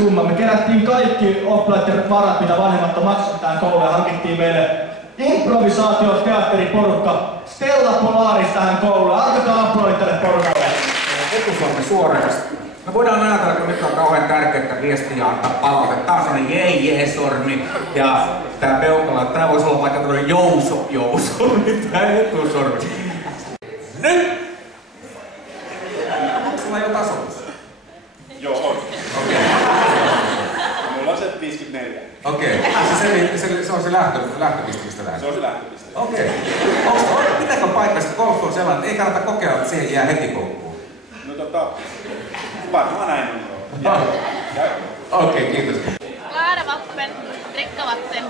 summa. Me kerättiin kaikki oppilaiden varat, mitä vanhemmat on maksanut tähän kouluun ja hankittiin meille improvisaatioteatteriporukka Stella Polaris tähän kouluun. Alkakaa aplodit tälle porukalle. Etusormi suorasti. Me voidaan ajatella, että nyt on kauhean tärkeää viestiä antaa palautetta. Tää on sellainen jee-jee-sormi. Ja tää peukalo, tää voisi olla vaikka tämmönen jousormi, tää etusormi. Nyt! Onko sulla jo tasoitus? Joo, on. Okei. Mulla on se 54. Okei. Se on se lähtöpiste, mistä lähdetään? Se on se lähtöpiste. Okei. Pitääkö paikasta golf on sellainen, että ei kannata kokeilla, että siihen jää heti koukkuun? No varmaan näin on. Okei, kiitos. Glada vappen, dricka vatten.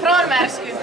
Från Märsky.